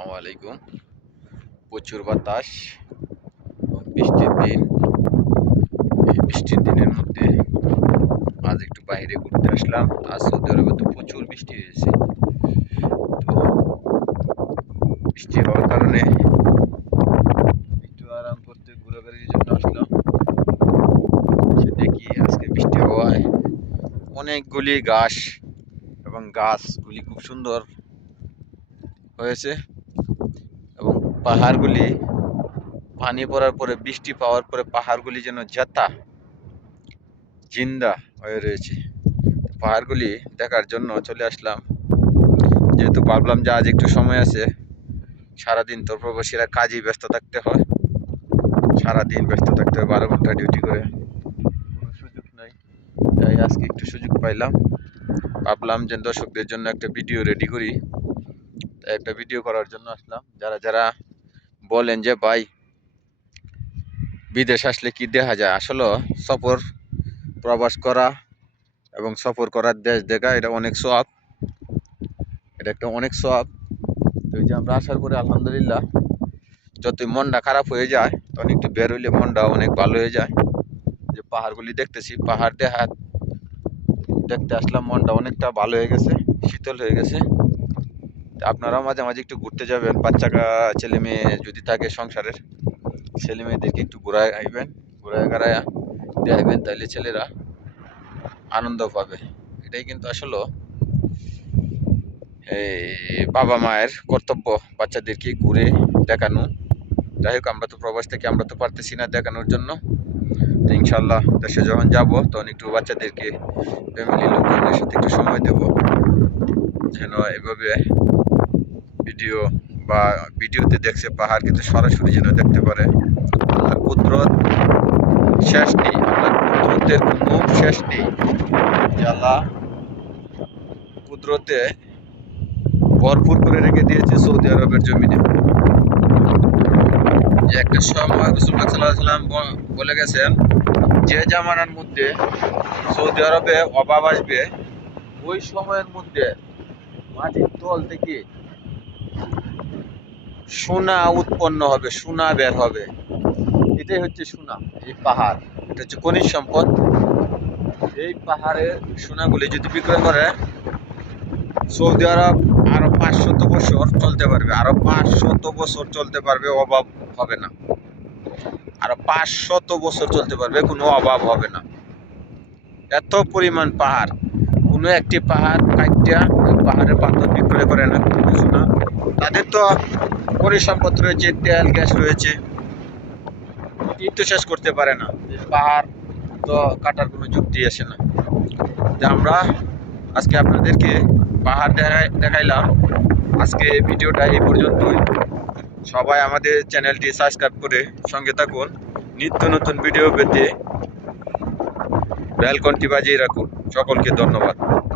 আসসালামু আলাইকুম। প্রচুর বাতাস এবং বৃষ্টির দিন। এই বৃষ্টির দিনের মধ্যে আজ একটু বাইরে ঘুরতে আসলাম। আজ সৌদি আরবে তো প্রচুর বৃষ্টি হয়েছে। তো বৃষ্টি হওয়ার কারণে একটু আরাম করতে ঘোরাঘুরির জন্য আসলাম। এসে দেখি আজকে বৃষ্টি হওয়ায় অনেকগুলি ঘাস এবং গাছগুলি খুব সুন্দর হয়েছে এবং পাহাড়গুলি পানি পড়ার পরে, বৃষ্টি পাওয়ার পরে পাহাড়গুলি যেন জেতা জিন্দা হয়ে রয়েছে। পাহাড়গুলি দেখার জন্য চলে আসলাম, যেহেতু ভাবলাম যে আজ একটু সময় আছে। সারাদিন তো প্রবাসীরা কাজেই ব্যস্ত থাকতে হয়, সারাদিন ব্যস্ত থাকতে হয়, 12 ঘন্টা ডিউটি করে, কোনো সুযোগ নাই। তাই আজকে একটু সুযোগ পাইলাম, ভাবলাম যে দর্শকদের জন্য একটা ভিডিও রেডি করি। তাই একটা ভিডিও করার জন্য আসলাম। যারা যারা বলেন যে ভাই বিদেশ আসলে কি দেখা যায়, আসলে সফর প্রবাস করা এবং সফর করার দেশ দেখা এটা অনেক সওয়াব, এটা একটা অনেক সওয়াব। তো এই যে আমরা আসার পরে আলহামদুলিল্লাহ, যতই মনটা খারাপ হয়ে যায় তখন একটু বের হইলে মনটা অনেক ভালো হয়ে যায়। যে পাহাড়গুলি দেখতেছি, পাহাড় দেখতে আসলাম, মনটা অনেকটা ভালো হয়ে গেছে, শীতল হয়ে গেছে। আপনারাও মাঝে মাঝে একটু ঘুরতে যাবেন, বাচ্চা ছেলে মেয়ে যদি থাকে সংসারের, ছেলে মেয়েদেরকে একটু ঘুরায় আইবেন, ঘুরায় গাড়ায় দেখাইবেন, তাইলে ছেলেরা আনন্দ পাবে। এটাই কিন্তু আসলে এই বাবা মায়ের কর্তব্য, বাচ্চাদেরকে ঘুরে দেখানো। যাই হোক, আমরা তো প্রবাস থেকে আমরা তো পারতেছি না দেখানোর জন্য। তো ইনশাল্লাহ দেশে যখন যাব তখন একটু বাচ্চাদেরকে, ফ্যামিলির লোকজনের সাথে একটু সময় দেব, যেন এভাবে ভিডিও বা ভিডিওতে দেখছে পাহাড় কিন্তু সরাসরি যেন দেখতে পারে। আল্লাহর কুদরত শেষ নেই, আল্লাহর কুদরতের কোনো শেষ নেই। যে আল্লাহ কুদরতে ভরপুর করে রেখে দিয়েছে সৌদি আরবের জমিনে। যে একটা সময় রাসূলুল্লাহ সাল্লাল্লাহু আলাইহি ওয়াসাল্লাম বলে গেছেন, যে জামানার মধ্যে সৌদি আরবে অভাব আসবে, ওই সময়ের মধ্যে মাটির তল থেকে সোনা উৎপন্ন হবে, সোনা বের হবে। এটাই হচ্ছে সোনা। এই পাহাড়, এটা হচ্ছে খনিজ সম্পদ। এই পাহাড়ের সোনাগুলি যদি বিক্রয় করে, সৌদি আরব আরো 500 বছর চলতে পারবে, আরো 500 বছর চলতে পারবে, অভাব হবে না। আরো 500 বছর চলতে পারবে, কোনো অভাব হবে না। এত পরিমাণ পাহাড়, কোনো একটি পাহাড় কাটিয়া পাহাড়ের পাথর বিক্রয় করে না, কিছু না। তাদের তো খনিজ সম্পদ রয়েছে, তেল গ্যাস রয়েছে, কিন্তু শেষ করতে পারে না। পাহাড় তো কাটার কোনো যুক্তি আসে না। যে আমরা আজকে আপনাদেরকে পাহাড় দেখাইলাম। আজকে ভিডিওটা এই পর্যন্তই। সবাই আমাদের চ্যানেলটি সাবস্ক্রাইব করে সঙ্গে থাকুন। নিত্য নতুন ভিডিও পেতে বেল ঘন্টি বাজিয়ে রাখুন। সকলকে ধন্যবাদ।